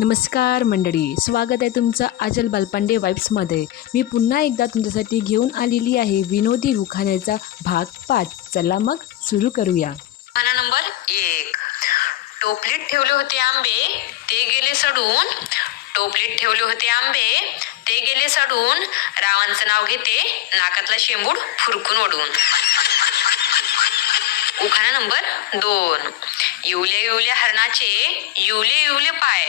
नमस्कार मंडळी, स्वागत आहे तुमचं आचल बालपांडे वाईब्समध्ये। मी पुन्हा एकदा तुमच्यासाठी घेऊन आलेली आहे विनोदी उखाण्याचा भाग 5। चला मग सुरू करूया। उखाणा नंबर 1। टोपलीत ठेवले होते आंबे ते गेले सडून, टोपलीत ठेवले होते आंबे ते गेले सडून, रावांचं नाव घेते नाकातला शेंबूड फुरकून ओढून। उखाणा नंबर 2। इवले इवले हरणाचे इवले इवले पाय,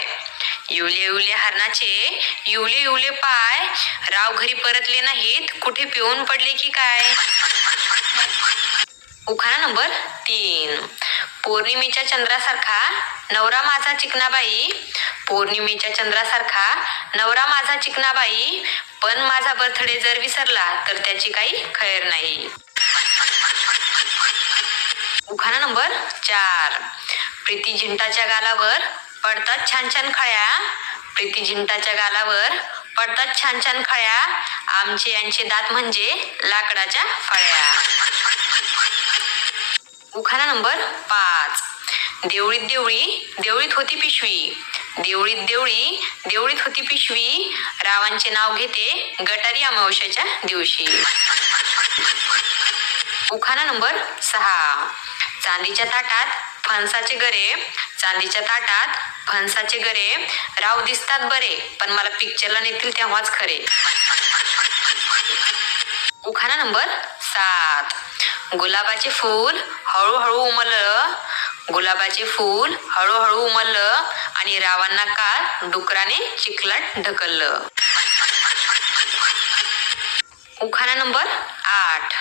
इवले इवले हरणाचे इवले इवले पाय, राव घरी परतले नाहीत कुठे पिऊन पडले की काय। उखाणा नंबर 3। पौर्णिमेच्या चंद्रासारखा नवरा माझा चिकनाबाई, पौर्णिमेच्या चंद्रासारखा नवरा माझा चिकनाबाई, पण माझा बर्थडे जर विसरला तर त्याची काही खैर नाही। उखाणा नंबर 4। प्रीती झिंटाच्या गालावर पडतात छान छान खळ्या, प्रीती झिंटाच्या गालावर पडतात छान छान खळ्या, आमचे यांचे दात म्हणजे लाकडाच्या फळ्या। उखाणा नंबर 5। देवळीत देवळी देवळीत होती पिशवी, देवळीत देवळी देवळीत होती पिशवी, रावांचे नाव घेते गटारी अमावस्येच्या दिवशी। उखाणा नंबर 6। चांदीच्या ताटात फणसाचे गरे, चांदीच्या ताटात फणसाचे गरे, राव दिसतात बरे पण मला पिक्चरला नेतील तेव्हाच खरे। उखाणा नंबर 7। गुलाबाचे फूल हळूहळू उमललं, गुलाबाचे फूल हळूहळू उमललं, आणि रावांना काल डुकराने चिखलात ढकललं। उखाणा नंबर 8।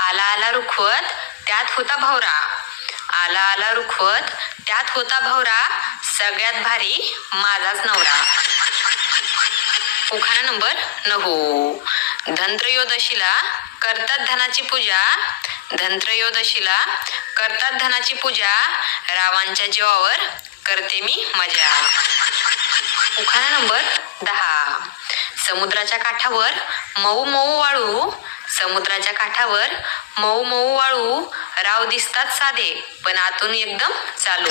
आला आला रुखवत त्यात होता भवरा, आला आला रुखवत त्यात होता भवरा, सगळ्यात भारी माझाच नवरा। उखाणा नंबर 9। धनत्रयोदशीला करतात धनाची पूजा, धनत्रयोदशीला करतात धनाची पूजा, रावांच्या जीवावर करते मी मजा। उखाणा नंबर 10। समुद्राच्या काठावर मऊ मऊ वाळू, समुद्राच्या काठावर मऊ मऊ वाळू, राव दिसतात साधे पण आतून एकदम चालू।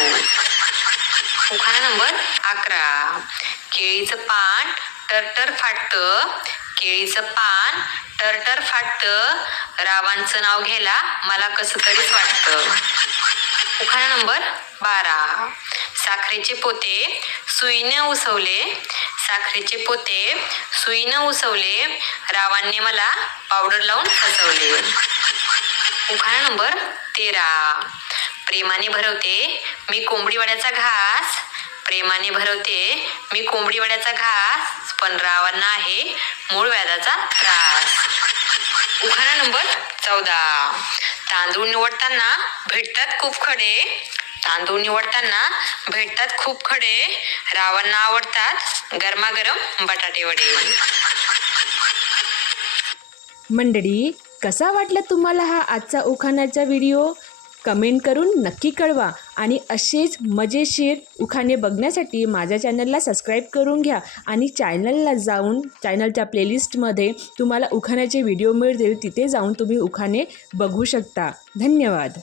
उखाणा नंबर 11। केळीचं पान टरटर फाटतं, केळीचं पान टरटर फाटतं, रावांचं नाव घ्यायला मला कसं तरीच वाटतं। उखाणा नंबर 12। साखरेचे पोते सुईने उसवले, साखरेचे पोते सुईने उसवले, रावांनी मला पावडर लावून फसवले। उखाणा नंबर 13। प्रेमाने भरवते मी कोंबडीवाड्याचा घास, प्रेमाने भरवते मी कोंबडीवाड्याचा घास, पण रावांना आहे मूळ व्याधाचा त्रास। उखाणा नंबर 14। तांदूळ निवडताना भेटतात खूप खडे, तांदूळ निवडताना भेटतात खूप खडे, रावांना आवडतात गरमागरम बटाटे वडे। मंडळी, कसा वाटला तुम्हाला हा आजचा उखाण्याचा व्हिडिओ? कमेंट करून नक्की कळवा, आणि असेच मजेशीर उखाणे बघण्यासाठी माझ्या चॅनलला सबस्क्राईब करून घ्या, आणि चॅनलला जाऊन चॅनलच्या प्लेलिस्टमध्ये तुम्हाला उखाण्याचे व्हिडिओ मिळतील, तिथे जाऊन तुम्ही उखाणे बघू शकता। धन्यवाद।